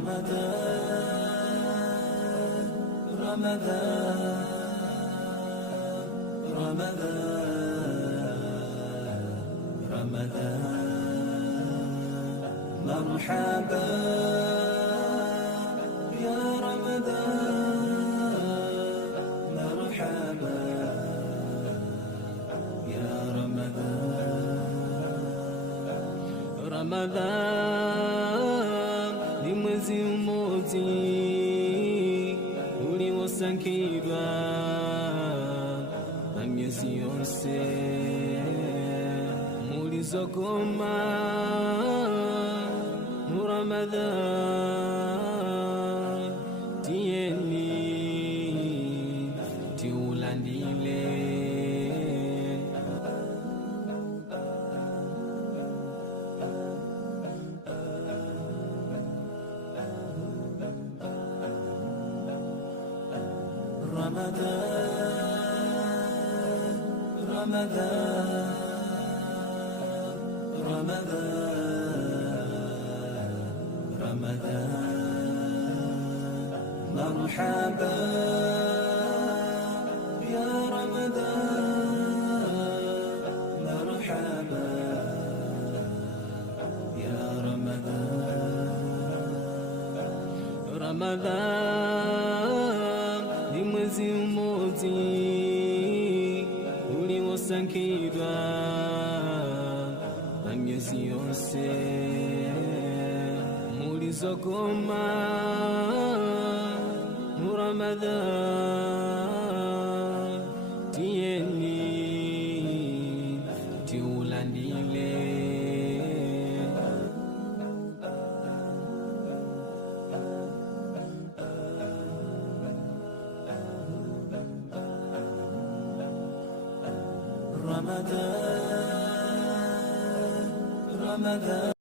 رمضان رمضان رمضان رمضان مرحبا يا رمضان مرحبا يا رمضان رمضان ni mwezi mmoja uliosangirwa na miezi yose mulizogoma mu Ramadhan tieni tiulandile رمضان رمضان رمضان رمضان مرحبا يا رمضان مرحبا يا رمضان رمضان ni mwezi mmoja uliosangirwa na miezi yose mulizogoma mu Ramadhan tieni tiulandile رمضان رمضان